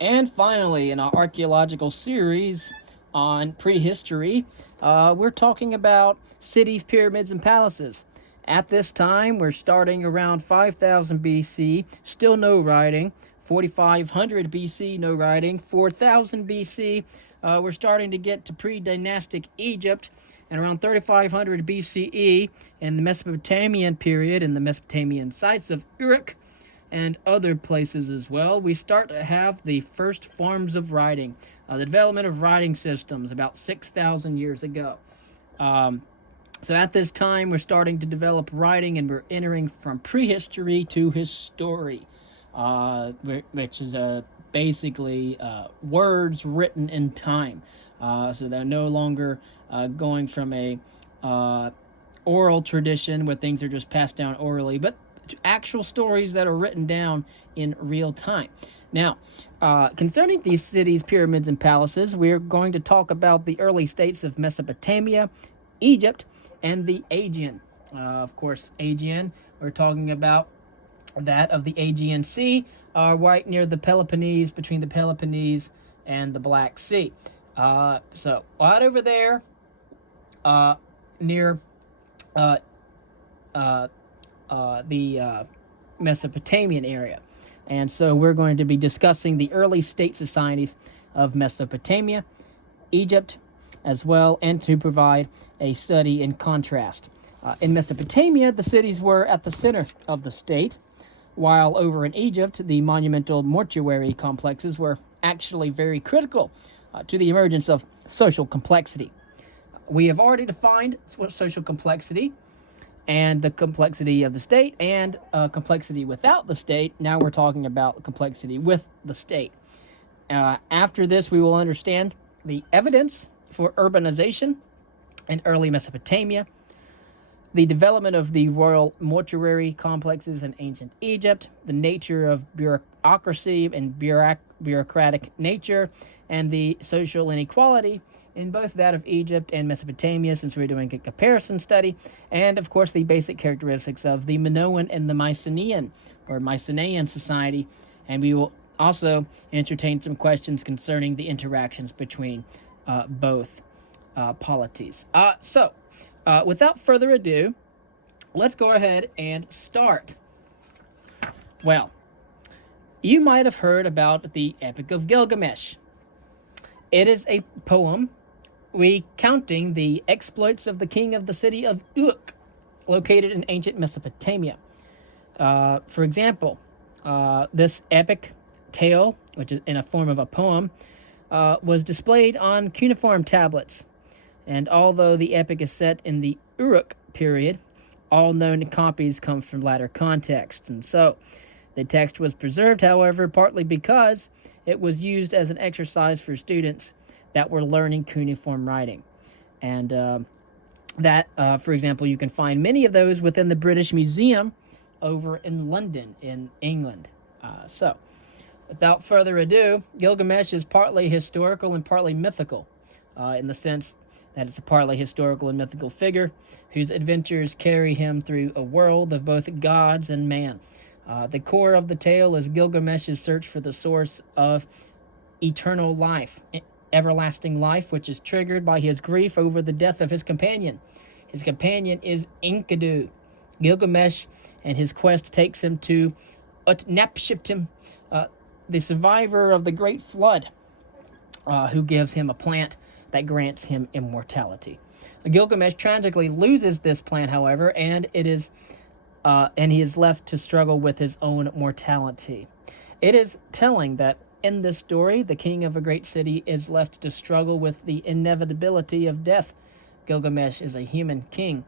And finally, in our archaeological series on prehistory, we're talking about cities, pyramids, and palaces. At this time, we're starting around 5000 BC, still no writing. 4500 BC, no writing. 4000 BC, we're starting to get to pre-dynastic Egypt. And around 3500 BCE, in the Mesopotamian period, in the Mesopotamian sites of Uruk, and other places as well, we start to have the first forms of writing, the development of writing systems about 6,000 years ago. So at this time, we're starting to develop writing, and we're entering from prehistory to history, which is basically words written in time. So they're no longer going from a oral tradition where things are just passed down orally, but to actual stories that are written down in real time. Now, concerning these cities, pyramids, and palaces, we're going to talk about the early states of Mesopotamia, Egypt, and the Aegean. Of course, Aegean, we're talking about that of the Aegean Sea, right near the Peloponnese, between the Peloponnese and the Black Sea. So, right over there, near the Mesopotamian area. And so we're going to be discussing the early state societies of Mesopotamia, Egypt, as well, and to provide a study in contrast. In Mesopotamia, the cities were at the center of the state, while over in Egypt, the monumental mortuary complexes were actually very critical to the emergence of social complexity. We have already defined social complexity and the complexity of the state and complexity without the state. Now we're talking about complexity with the state. After this, we will understand the evidence for urbanization in early Mesopotamia, the development of the royal mortuary complexes in ancient Egypt, the nature of bureaucracy and bureaucratic nature, and the social inequality in both that of Egypt and Mesopotamia, since we're doing a comparison study, and of course the basic characteristics of the Minoan and the Mycenaean or Mycenaean society, and we will also entertain some questions concerning the interactions between both polities. So, without further ado, let's go ahead and start. Well, you might have heard about the Epic of Gilgamesh. It is a poem recounting the exploits of the king of the city of Uruk, located in ancient Mesopotamia. For example, this epic tale, which is in a form of a poem, was displayed on cuneiform tablets. And although the epic is set in the Uruk period, all known copies come from latter contexts. And so the text was preserved, however, partly because it was used as an exercise for students that were learning cuneiform writing. And for example, you can find many of those within the British Museum over in London, in England. So, without further ado, Gilgamesh is partly historical and partly mythical, in the sense that it's a partly historical and mythical figure whose adventures carry him through a world of both gods and man. The core of the tale is Gilgamesh's search for the source of eternal life, everlasting life, which is triggered by his grief over the death of his companion. His companion is Enkidu. Gilgamesh and his quest takes him to Utnapishtim, the survivor of the Great Flood, who gives him a plant that grants him immortality. Gilgamesh tragically loses this plant, however, and he is left to struggle with his own mortality. It is telling that in this story, the king of a great city is left to struggle with the inevitability of death. Gilgamesh is a human king.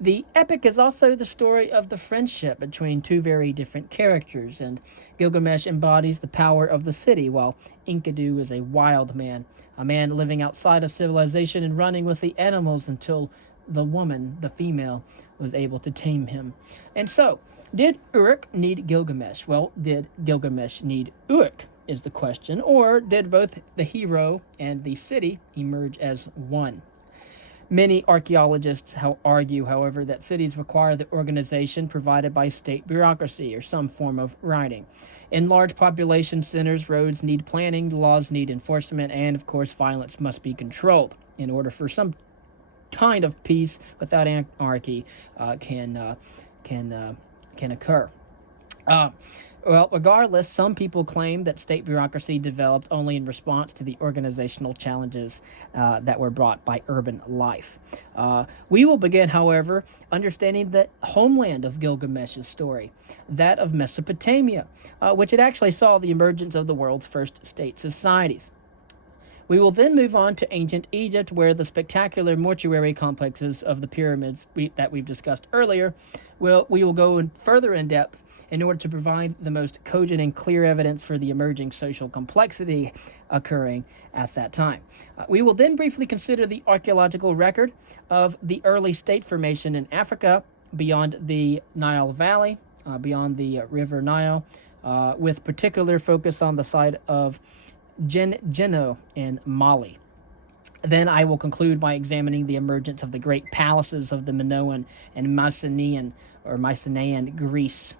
The epic is also the story of the friendship between two very different characters, and Gilgamesh embodies the power of the city, while Enkidu is a wild man, a man living outside of civilization and running with the animals until the woman, the female, was able to tame him. And so, did Uruk need Gilgamesh? Well, did Gilgamesh need Uruk, is the question, or did both the hero and the city emerge as one? Many archaeologists argue, however, that cities require the organization provided by state bureaucracy or some form of writing. In large population centers, roads need planning, laws need enforcement, and of course, violence must be controlled in order for some kind of peace without anarchy can occur. Well, regardless, some people claim that state bureaucracy developed only in response to the organizational challenges that were brought by urban life. We will begin, however, understanding the homeland of Gilgamesh's story, that of Mesopotamia, which it actually saw the emergence of the world's first state societies. We will then move on to ancient Egypt, where the spectacular mortuary complexes of the pyramids that we've discussed earlier, we will go further in depth in order to provide the most cogent and clear evidence for the emerging social complexity occurring at that time. We will then briefly consider the archaeological record of the early state formation in Africa beyond the Nile Valley, beyond the River Nile, with particular focus on the site of Geno in Mali. Then I will conclude by examining the emergence of the great palaces of the Minoan and Mycenaean Greece,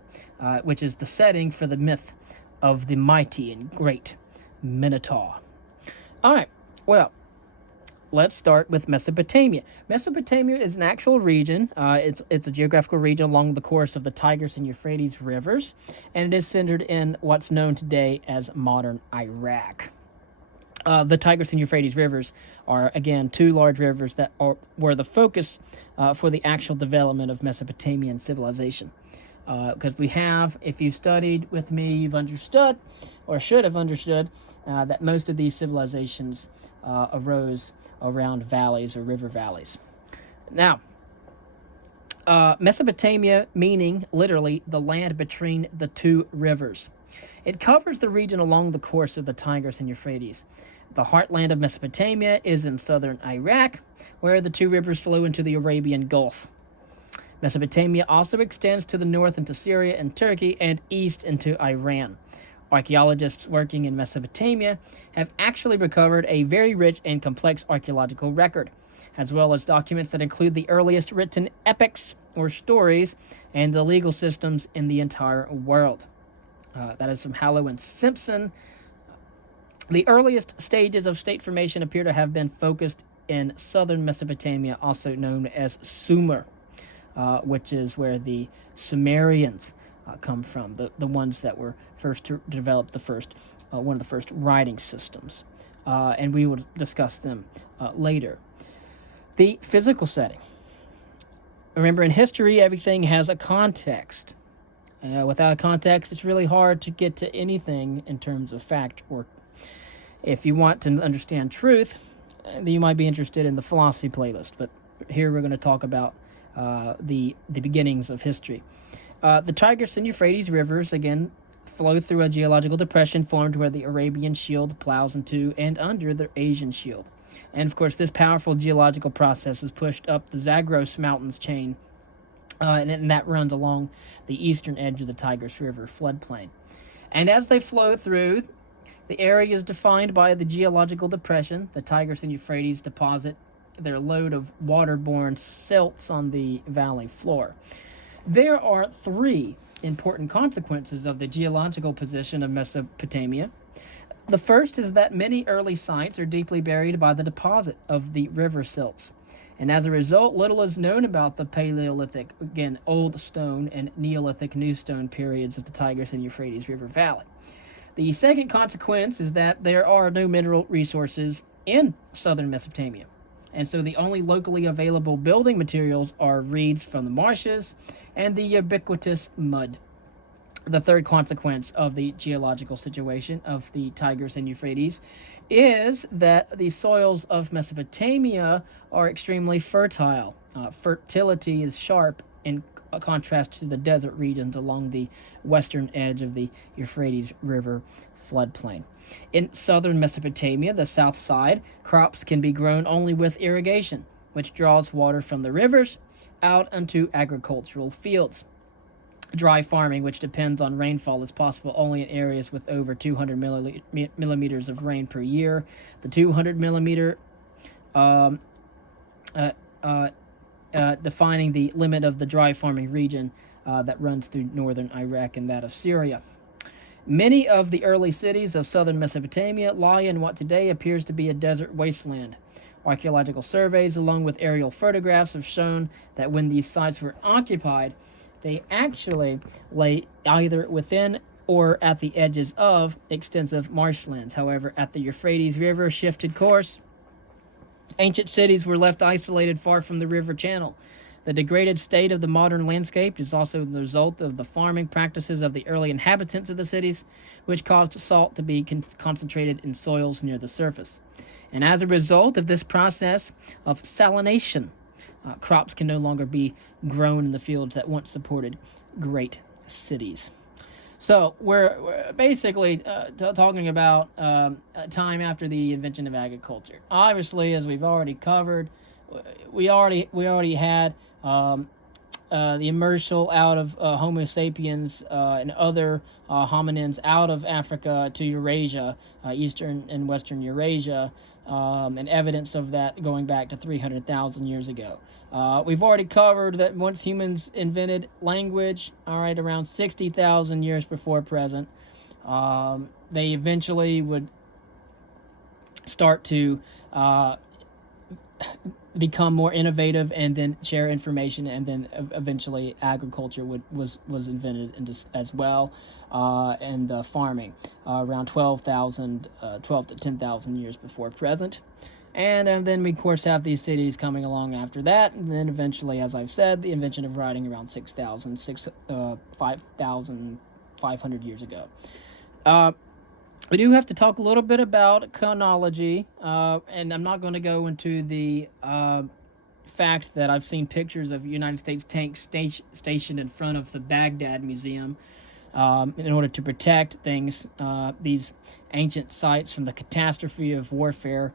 which is the setting for the myth of the mighty and great Minotaur. All right, well, let's start with Mesopotamia. Mesopotamia is an actual region. It's a geographical region along the course of the Tigris and Euphrates rivers, and it is centered in what's known today as modern Iraq. The Tigris and Euphrates rivers are, again, two large rivers that were the focus for the actual development of Mesopotamian civilization. Because if you've studied with me, you've understood, or should have understood, that most of these civilizations arose around valleys or river valleys. Now, Mesopotamia meaning literally the land between the two rivers. It covers the region along the course of the Tigris and Euphrates. The heartland of Mesopotamia is in southern Iraq, where the two rivers flow into the Arabian Gulf. Mesopotamia also extends to the north into Syria and Turkey and east into Iran. Archaeologists working in Mesopotamia have actually recovered a very rich and complex archaeological record, as well as documents that include the earliest written epics or stories and the legal systems in the entire world. That is from Hallow and Simpson. The earliest stages of state formation appear to have been focused in southern Mesopotamia, also known as Sumer, which is where the Sumerians come from, the ones that were first to develop one of the first writing systems. And we will discuss them later. The physical setting. Remember, in history, everything has a context. Without context, it's really hard to get to anything in terms of fact. Or if you want to understand truth, then you might be interested in the philosophy playlist. But here we're going to talk about the beginnings of history. The Tigris and Euphrates rivers, again, flow through a geological depression formed where the Arabian Shield plows into and under the Aegean Shield. And, of course, this powerful geological process is pushed up the Zagros Mountains chain, and that runs along the eastern edge of the Tigris River floodplain. And as they flow through, the area is defined by the geological depression. The Tigris and Euphrates deposit their load of waterborne silts on the valley floor. There are three important consequences of the geological position of Mesopotamia. The first is that many early sites are deeply buried by the deposit of the river silts. And as a result, little is known about the Paleolithic, again, Old Stone, and Neolithic New Stone periods of the Tigris and Euphrates River Valley. The second consequence is that there are no mineral resources in southern Mesopotamia. And so the only locally available building materials are reeds from the marshes and the ubiquitous mud. The third consequence of the geological situation of the Tigris and Euphrates is that the soils of Mesopotamia are extremely fertile. Fertility is sharp in contrast to the desert regions along the western edge of the Euphrates River floodplain. In southern Mesopotamia, the south side, crops can be grown only with irrigation, which draws water from the rivers out into agricultural fields. Dry farming, which depends on rainfall, is possible only in areas with over 200 millimeters of rain per year. The 200 millimeter uh, uh, defining the limit of the dry farming region that runs through northern Iraq and that of Syria. Many of the early cities of southern Mesopotamia lie in what today appears to be a desert wasteland. Archaeological surveys, along with aerial photographs, have shown that when these sites were occupied, they actually lay either within or at the edges of extensive marshlands. However, as the Euphrates River shifted course, ancient cities were left isolated far from the river channel. The degraded state of the modern landscape is also the result of the farming practices of the early inhabitants of the cities, which caused salt to be concentrated in soils near the surface. And as a result of this process of salination, crops can no longer be grown in the fields that once supported great cities. So we're basically talking about time after the invention of agriculture. Obviously, as we've already covered, we already had the emergence out of Homo sapiens and other hominins out of Africa to Eurasia, eastern and western Eurasia, and evidence of that going back to 300,000 years ago. We've already covered that once humans invented language, all right, around 60,000 years before present, they eventually would start to become more innovative and then share information, and then eventually agriculture was invented as well, and farming around 12 to 10,000 years before present. And then we, of course, have these cities coming along after that. And then eventually, as I've said, the invention of writing around 5,500 years ago. We do have to talk a little bit about chronology. And I'm not going to go into the fact that I've seen pictures of United States tanks stationed in front of the Baghdad Museum in order to protect these ancient sites from the catastrophe of warfare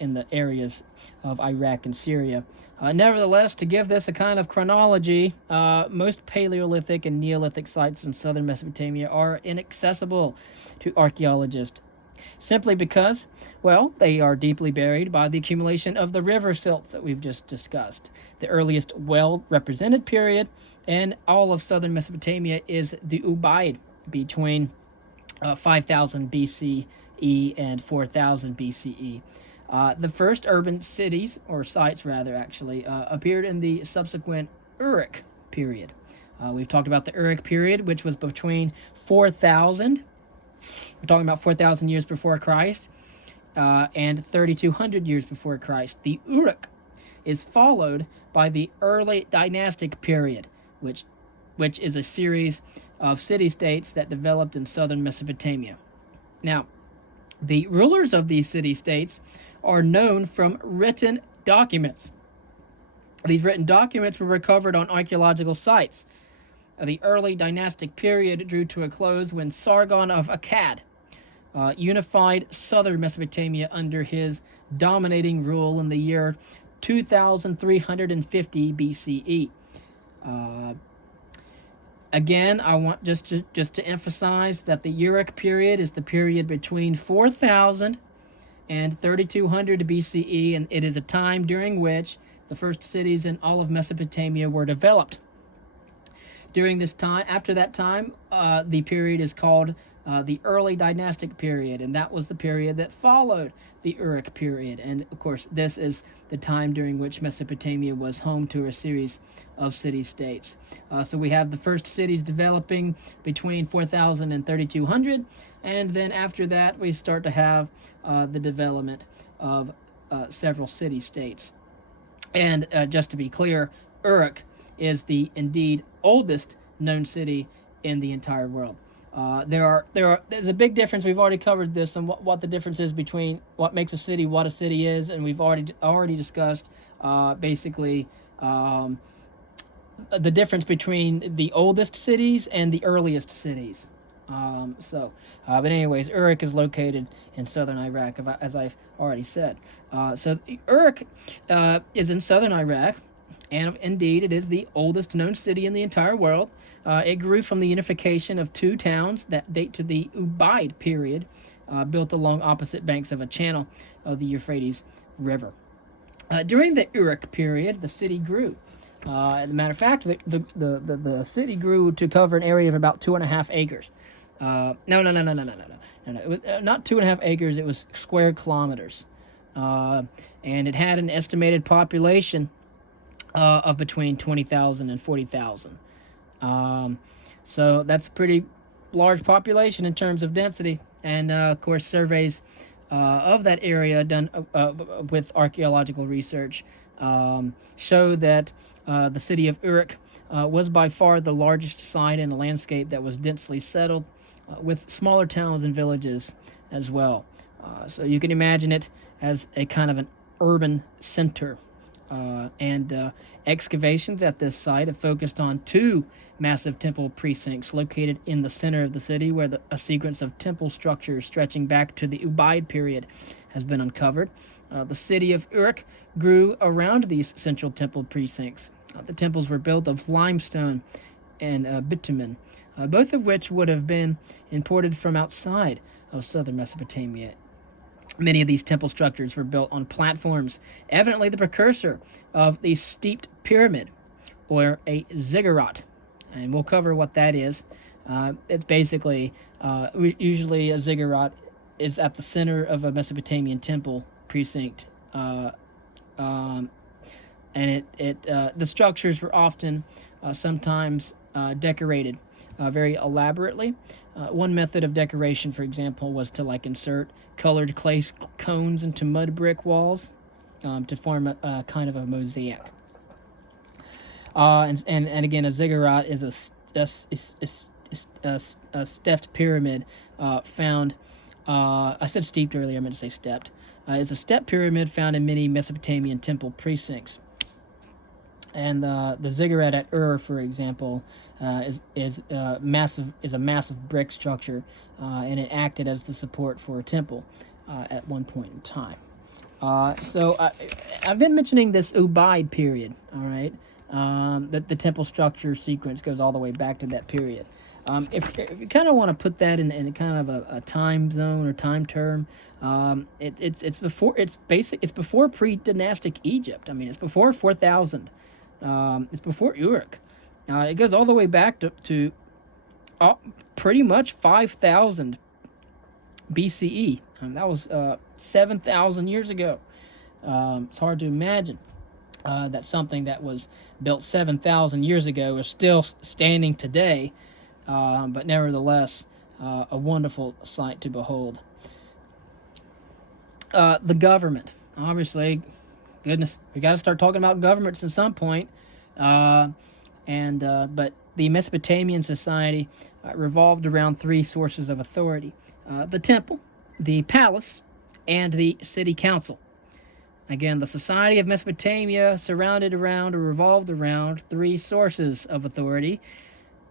in the areas of Iraq and Syria. Nevertheless, to give this a kind of chronology, most Paleolithic and Neolithic sites in southern Mesopotamia are inaccessible to archaeologists, simply because, well, they are deeply buried by the accumulation of the river silts that we've just discussed. The earliest well-represented period in all of southern Mesopotamia is the Ubaid, between 5000 BCE and 4000 BCE. The first urban cities, or sites rather, actually, appeared in the subsequent Uruk period. We've talked about the Uruk period, which was between 4,000, we're talking about 4,000 years before Christ, and 3,200 years before Christ. The Uruk is followed by the early dynastic period, which is a series of city-states that developed in southern Mesopotamia. Now, the rulers of these city-states are known from written documents. These written documents were recovered on archaeological sites. The early dynastic period drew to a close when Sargon of Akkad unified southern Mesopotamia under his dominating rule in the year 2350 BCE. Again, I want just to emphasize that the Uruk period is the period between 4000 and 3200 BCE, and it is a time during which the first cities in all of Mesopotamia were developed. During this time, after that time, the period is called the early dynastic period, and that was the period that followed the Uruk period. And of course, this is the time during which Mesopotamia was home to a series of city-states. So we have the first cities developing between 4000 and 3200, and then after that, we start to have the development of several city-states. And just to be clear, Uruk is the indeed oldest known city in the entire world. There's a big difference. We've already covered this and what the difference is between what makes a city, what a city is, and we've already discussed basically the difference between the oldest cities and the earliest cities. But anyways, Uruk is located in southern Iraq, as I've already said. So Uruk is in southern Iraq, and indeed it is the oldest known city in the entire world. It grew from the unification of two towns that date to the Ubaid period, built along opposite banks of a channel of the Euphrates River. During the Uruk period, the city grew. As a matter of fact, the city grew to cover an area of about 2.5 acres. No. It was, not 2.5 acres. It was square kilometers, and it had an estimated population of between 20,000 and 40,000. So that's a pretty large population in terms of density. And of course, surveys of that area done with archaeological research show that the city of Uruk was by far the largest site in a landscape that was densely settled, with smaller towns and villages as well. So you can imagine it as a kind of an urban center. And excavations at this site have focused on two massive temple precincts located in the center of the city, where a sequence of temple structures stretching back to the Ubaid period has been uncovered. The city of Uruk grew around these central temple precincts. The temples were built of limestone and bitumen, both of which would have been imported from outside of southern Mesopotamia. Many of these temple structures were built on platforms, evidently the precursor of the steeped pyramid, or a ziggurat. And we'll cover what that is. It's basically, usually a ziggurat is at the center of a Mesopotamian temple precinct. And the structures were often sometimes decorated very elaborately. One method of decoration, for example, was to insert colored clay cones into mud brick walls to form a kind of a mosaic. And again, a ziggurat is a stepped pyramid found. I said steeped earlier. I meant to say stepped. It's a stepped pyramid found in many Mesopotamian temple precincts. And the ziggurat at Ur, for example, is a massive brick structure, and it acted as the support for a temple at one point in time. So I've been mentioning this Ubaid period. All right, that the temple structure sequence goes all the way back to that period. If you kind of want to put that in kind of a time zone or time term, it's before pre-dynastic Egypt. I mean, it's before 4,000. It's before Uruk. It goes all the way back to pretty much 5,000 BCE. That was 7,000 years ago. It's hard to imagine that something that was built 7,000 years ago is still standing today, but nevertheless, a wonderful sight to behold. The government, obviously. Goodness, we got to start talking about governments at some point. But the Mesopotamian society revolved around three sources of authority: the temple, the palace, and the city council. Again, the society of Mesopotamia revolved around three sources of authority: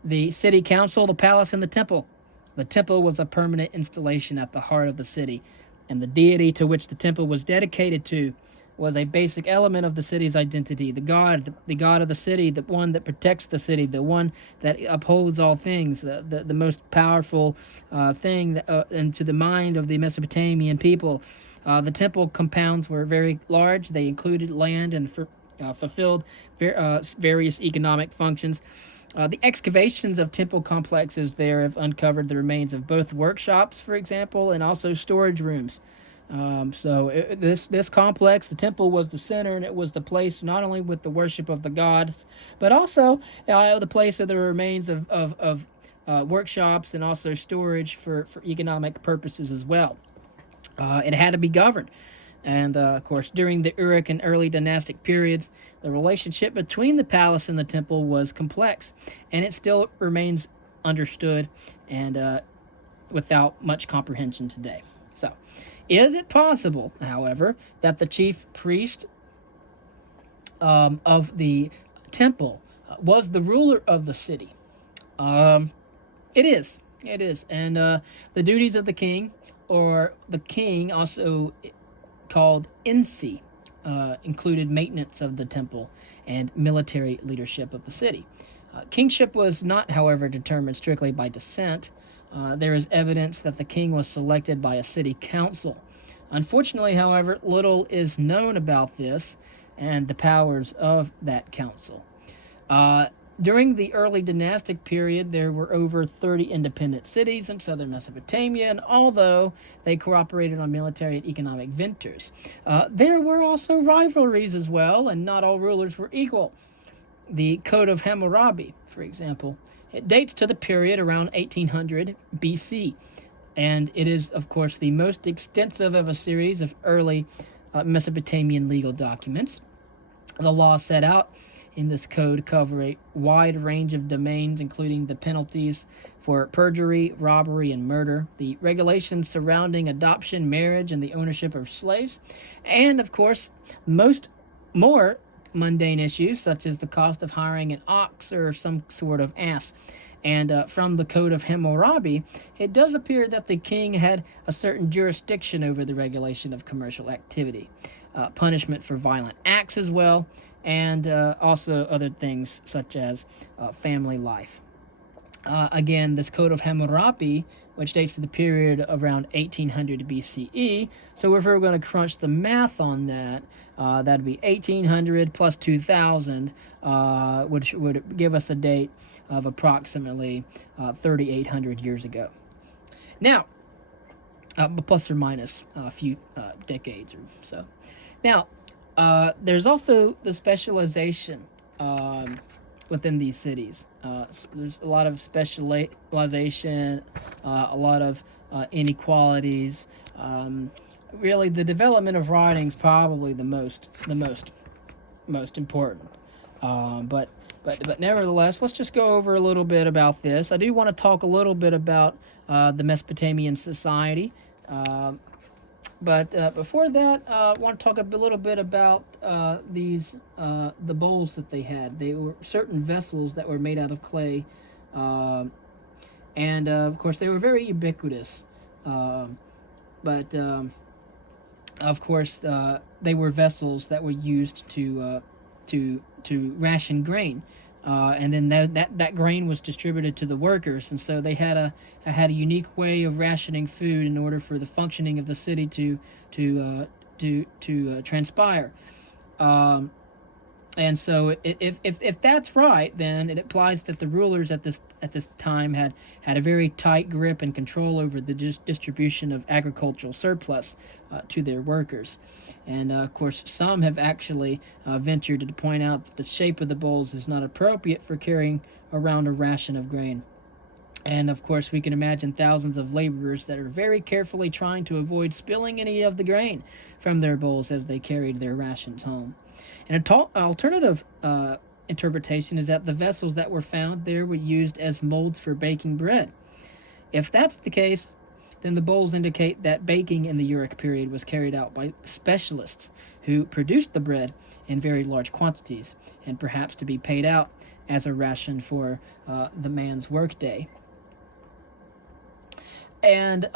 the city council, the palace, and the temple. The temple was a permanent installation at the heart of the city, and the deity to which the temple was dedicated to was a basic element of the city's identity. The god of the city, the one that protects the city, the one that upholds all things, the most powerful thing into the mind of the Mesopotamian people. The temple compounds were very large. They included land and fulfilled various economic functions. The excavations of temple complexes there have uncovered the remains of both workshops, for example, and also storage rooms. This complex, the temple, was the center, and it was the place not only with the worship of the gods, but also the place of the remains of workshops and also storage for economic purposes as well. It had to be governed. And, of course, during the Uruk and early dynastic periods, the relationship between the palace and the temple was complex, and it still remains understood and without much comprehension today. So, is it possible, however, that the chief priest of the temple was the ruler of the city? It is. It is. And the duties of the king, or the king also called Insi, included maintenance of the temple and military leadership of the city. Kingship was not, however, determined strictly by descent. There is evidence that the king was selected by a city council, Unfortunately, however, little is known about this and the powers of that council. Uh, During the early dynastic period, there were over 30 independent cities in southern Mesopotamia, and although they cooperated on military and economic ventures, there were also rivalries as well, and not all rulers were equal. The Code of Hammurabi, for example, it dates to the period around 1800 BC, and it is, of course, the most extensive of a series of early Mesopotamian legal documents. The laws set out in this code cover a wide range of domains, including the penalties for perjury, robbery, and murder, the regulations surrounding adoption, marriage, and the ownership of slaves, and, of course, most more mundane issues such as the cost of hiring an ox or some sort of ass. And from the Code of Hammurabi, it does appear that the king had a certain jurisdiction over the regulation of commercial activity, punishment for violent acts as well, and also other things such as family life. Again, this Code of Hammurabi, which dates to the period around 1800 BCE. So if we're going to crunch the math on that, that'd be 1800 plus 2000, which would give us a date of approximately 3,800 years ago. Now, plus or minus a few decades or so. Now, there's also the specialization within these cities. So there's a lot of specialization, a lot of inequalities. Really, the development of writing is probably the most important. But nevertheless, let's just go over a little bit about this. I do want to talk a little bit about the Mesopotamian society. But before that, I want to talk a little bit about the bowls that they had. They were certain vessels that were made out of clay, and of course they were very ubiquitous. But of course, they were vessels that were used to ration grain. And then that grain was distributed to the workers, and so they had a unique way of rationing food in order for the functioning of the city to transpire. And so if that's right, then it implies that the rulers at this time had a very tight grip and control over the distribution of agricultural surplus to their workers. And of course, some have actually ventured to point out that the shape of the bowls is not appropriate for carrying around a ration of grain. And of course, we can imagine thousands of laborers that are very carefully trying to avoid spilling any of the grain from their bowls as they carried their rations home. An alternative interpretation is that the vessels that were found there were used as molds for baking bread. If that's the case, then the bowls indicate that baking in the Uruk period was carried out by specialists who produced the bread in very large quantities, and perhaps to be paid out as a ration for the man's workday. And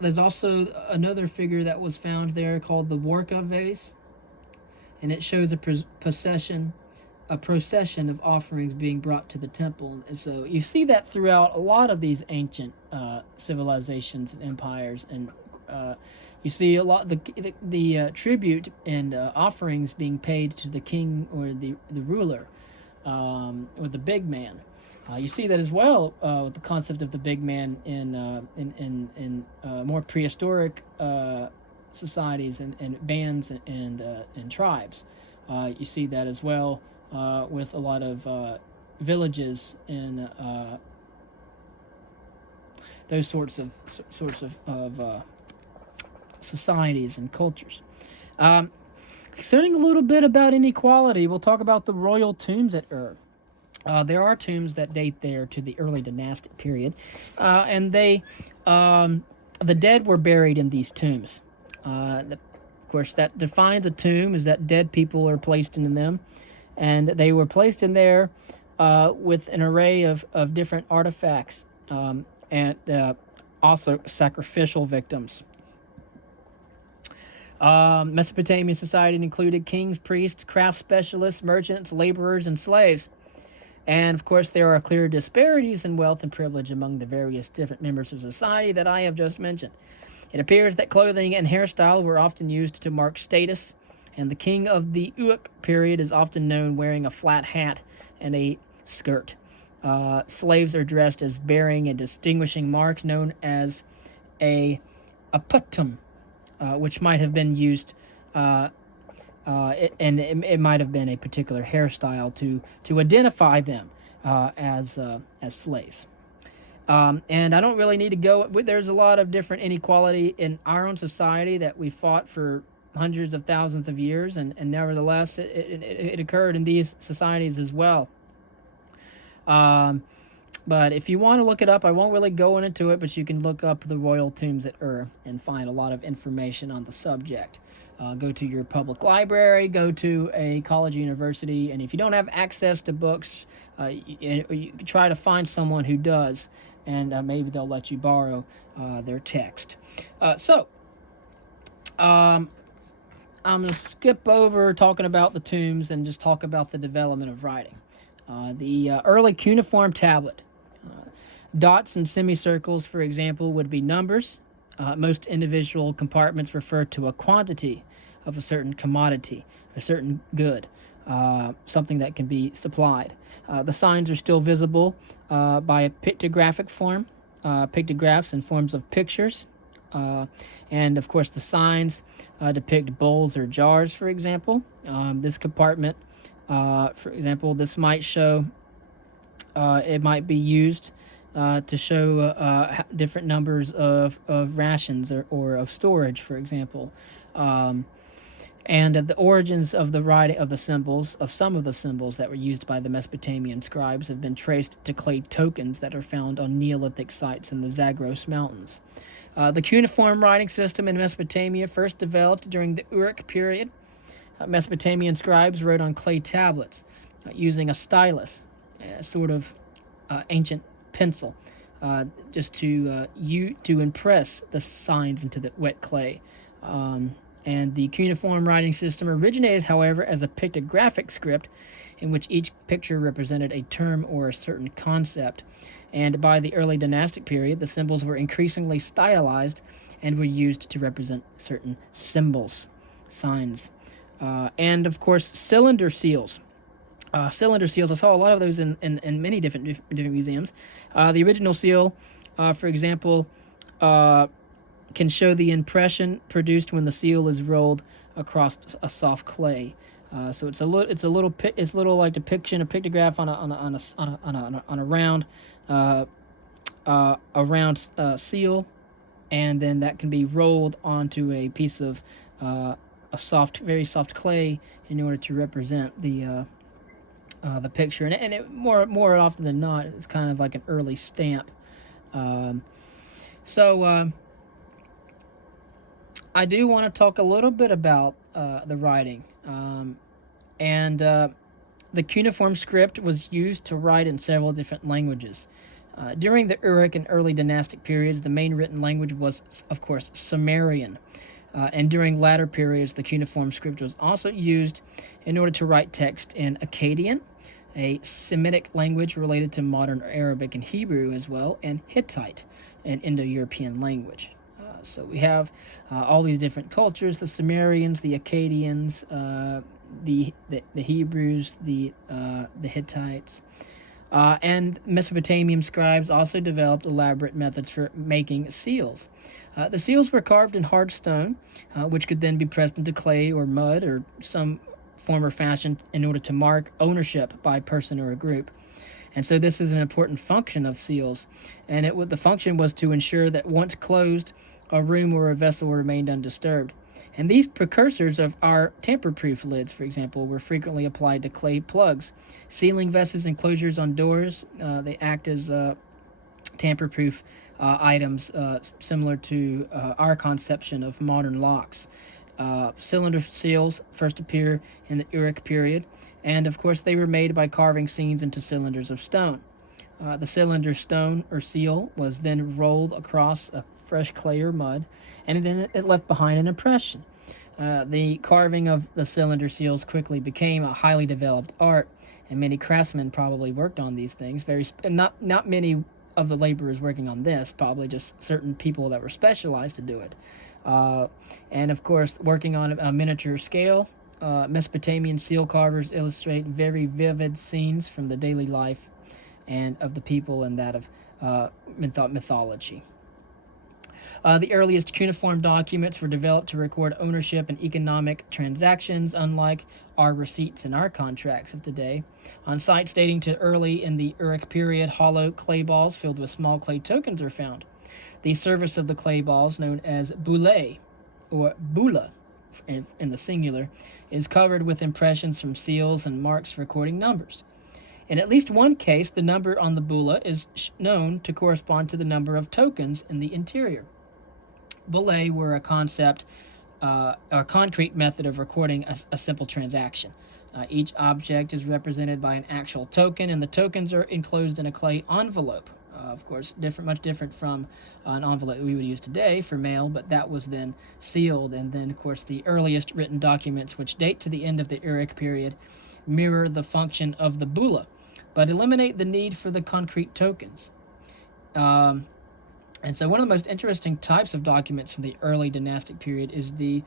there's also another figure that was found there called the Warka vase, and it shows a procession of offerings being brought to the temple. And so you see that throughout a lot of these ancient civilizations and empires, and you see a lot the tribute and offerings being paid to the king or the ruler or the big man. You see that as well with the concept of the big man in more prehistoric societies and bands and tribes. You see that as well with a lot of villages and those sorts of societies and cultures. Concerning a little bit about inequality, we'll talk about the royal tombs at Ur. There are tombs that date there to the early dynastic period, and the dead were buried in these tombs. Of course, that defines a tomb, is that dead people are placed in them, and they were placed in there with an array of different artifacts and also sacrificial victims. Mesopotamian society included kings, priests, craft specialists, merchants, laborers, and slaves. And of course, there are clear disparities in wealth and privilege among the various different members of society that I have just mentioned. It appears that clothing and hairstyle were often used to mark status, and the king of the Uruk period is often known wearing a flat hat and a skirt. Slaves are dressed as bearing a distinguishing mark known as a aputum, which might have been used, it might have been a particular hairstyle to identify them as slaves. And I don't really need to go. There's a lot of different inequality in our own society that we fought for hundreds of thousands of years, and nevertheless, it occurred in these societies as well. But if you want to look it up, I won't really go into it, but you can look up the royal tombs at Ur and find a lot of information on the subject. Go to your public library, go to a college or university, and if you don't have access to books, you try to find someone who does, and maybe they'll let you borrow their text. I'm going to skip over talking about the tombs and just talk about the development of writing. The early cuneiform tablet. Dots and semicircles, for example, would be numbers. Most individual compartments refer to a quantity of a certain commodity, a certain good, something that can be supplied. The signs are still visible by a pictographic form, pictographs in forms of pictures. And of course, the signs depict bowls or jars, for example. This compartment, for example, this might show, it might be used to show different numbers of rations or of storage, for example. And the origins of the writing of the symbols, of some of the symbols that were used by the Mesopotamian scribes, have been traced to clay tokens that are found on Neolithic sites in the Zagros Mountains. The cuneiform writing system in Mesopotamia first developed during the Uruk period. Mesopotamian scribes wrote on clay tablets using a stylus, a sort of ancient pencil, just to impress the signs into the wet clay. And the cuneiform writing system originated, however, as a pictographic script in which each picture represented a term or a certain concept. And by the early dynastic period, the symbols were increasingly stylized and were used to represent certain symbols, signs. And of course, cylinder seals. Cylinder seals, I saw a lot of those in many different museums. The original seal, for example, can show the impression produced when the seal is rolled across a soft clay. So it's a little like depiction, a pictograph on a round seal, and then that can be rolled onto a piece of a very soft clay in order to represent the picture. And it more often than not, it's kind of like an early stamp. I do want to talk a little bit about the writing. The cuneiform script was used to write in several different languages. During the Uruk and early dynastic periods, the main written language was, of course, Sumerian. And during latter periods, the cuneiform script was also used in order to write text in Akkadian, a Semitic language related to modern Arabic and Hebrew as well, and Hittite, an Indo-European language. So we have all these different cultures: the Sumerians, the Akkadians, the Hebrews, the Hittites, and Mesopotamian scribes also developed elaborate methods for making seals. The seals were carved in hard stone, which could then be pressed into clay or mud or some form or fashion in order to mark ownership by a person or a group. And so this is an important function of seals, and the function was to ensure that once closed, a room or a vessel remained undisturbed. And these precursors of our tamper-proof lids, for example, were frequently applied to clay plugs. Sealing vessels and closures on doors, they act as tamper-proof items similar to our conception of modern locks. Cylinder seals first appear in the Uruk period, and of course they were made by carving scenes into cylinders of stone. The cylinder stone or seal was then rolled across a fresh clay or mud, and then it left behind an impression. The carving of the cylinder seals quickly became a highly developed art, and many craftsmen probably worked on these things. Not many of the laborers working on this, probably just certain people that were specialized to do it. And of course, working on a miniature scale, Mesopotamian seal carvers illustrate very vivid scenes from the daily life and of the people and that of mythology. The earliest cuneiform documents were developed to record ownership and economic transactions, unlike our receipts and our contracts of today. On sites dating to early in the Uruk period, hollow clay balls filled with small clay tokens are found. The surface of the clay balls, known as boule, or bula in the singular, is covered with impressions from seals and marks recording numbers. In at least one case, the number on the bula is known to correspond to the number of tokens in the interior. Bullae were a concrete method of recording a simple transaction. Each object is represented by an actual token, and the tokens are enclosed in a clay envelope. Of course, much different from an envelope we would use today for mail, but that was then sealed. And then, of course, the earliest written documents, which date to the end of the Uruk period, mirror the function of the bulla, but eliminate the need for the concrete tokens. And so one of the most interesting types of documents from the early dynastic period is the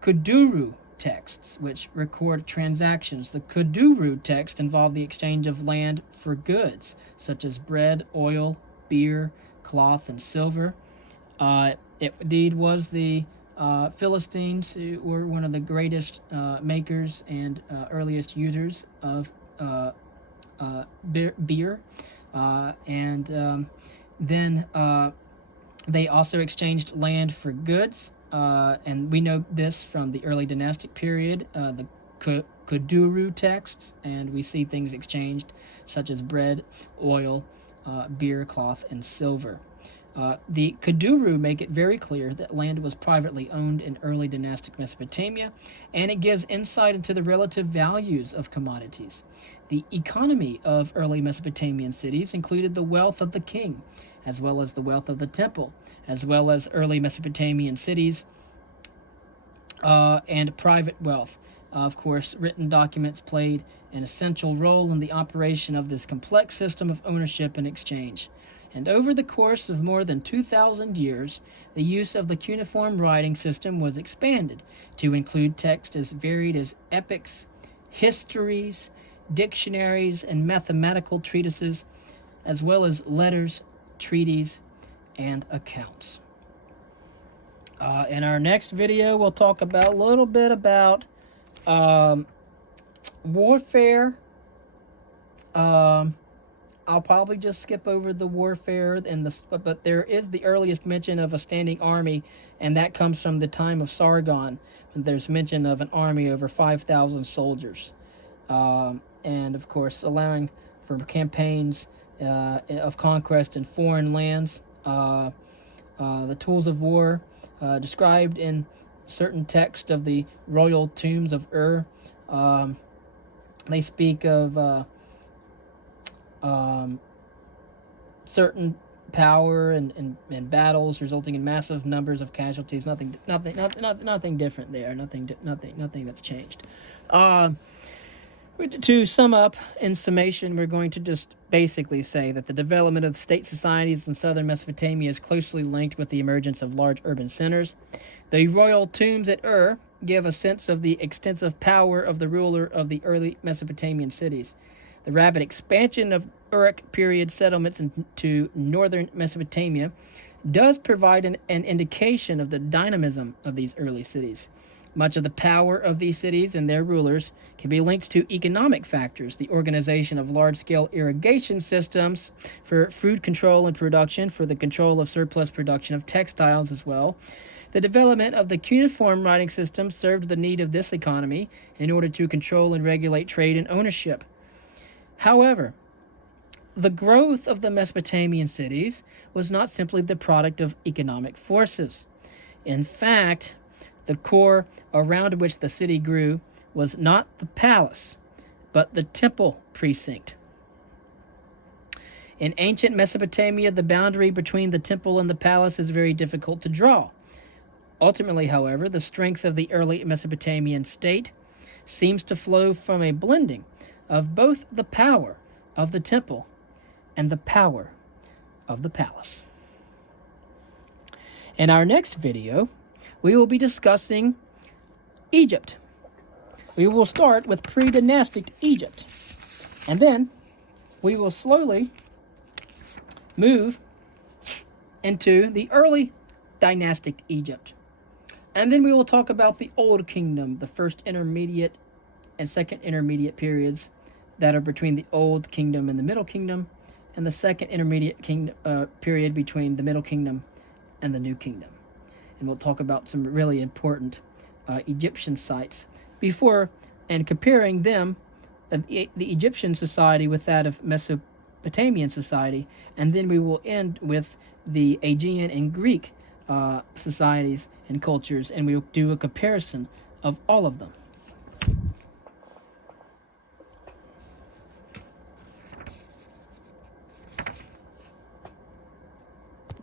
Kuduru texts, which record transactions. The Kuduru text involve the exchange of land for goods, such as bread, oil, beer, cloth, and silver. It indeed was the Philistines who were one of the greatest makers and earliest users of beer. Then they also exchanged land for goods, and we know this from the early dynastic period, the Kuduru texts, and we see things exchanged such as bread, oil, beer, cloth, and silver. The Kuduru make it very clear that land was privately owned in early dynastic Mesopotamia, and it gives insight into the relative values of commodities. The economy of early Mesopotamian cities included the wealth of the king, as well as the wealth of the temple, as well as early Mesopotamian cities and private wealth. Of course, written documents played an essential role in the operation of this complex system of ownership and exchange. And over the course of more than 2,000 years, the use of the cuneiform writing system was expanded to include texts as varied as epics, histories, dictionaries, and mathematical treatises, as well as letters, treaties, and accounts. In our next video, we'll talk about a little bit about warfare. I'll probably just skip over the warfare but there is the earliest mention of a standing army, and that comes from the time of Sargon. There's mention of an army over 5,000 soldiers, and of course allowing for campaigns of conquest in foreign lands. The tools of war described in certain texts of the royal tombs of Ur. They speak of certain power and battles resulting in massive numbers of casualties. Nothing different there. Nothing that's changed. To sum up, in summation, we're going to just basically say that the development of state societies in southern Mesopotamia is closely linked with the emergence of large urban centers. The royal tombs at Ur give a sense of the extensive power of the ruler of the early Mesopotamian cities. The rapid expansion of Uruk period settlements into northern Mesopotamia does provide an indication of the dynamism of these early cities. Much of the power of these cities and their rulers can be linked to economic factors, the organization of large-scale irrigation systems for food control and production, for the control of surplus production of textiles as well. The development of the cuneiform writing system served the need of this economy in order to control and regulate trade and ownership. However, the growth of the Mesopotamian cities was not simply the product of economic forces. In fact, the core around which the city grew was not the palace, but the temple precinct. In ancient Mesopotamia, the boundary between the temple and the palace is very difficult to draw. Ultimately, however, the strength of the early Mesopotamian state seems to flow from a blending of both the power of the temple and the power of the palace. In our next video, we will be discussing Egypt. We will start with pre-dynastic Egypt, and then we will slowly move into the early dynastic Egypt. And then we will talk about the Old Kingdom, the first intermediate and second intermediate periods that are between the Old Kingdom and the Middle Kingdom, and the second intermediate period between the Middle Kingdom and the New Kingdom. And we'll talk about some really important Egyptian sites before and comparing them, the Egyptian society, with that of Mesopotamian society, and then we will end with the Aegean and Greek societies and cultures, and we will do a comparison of all of them.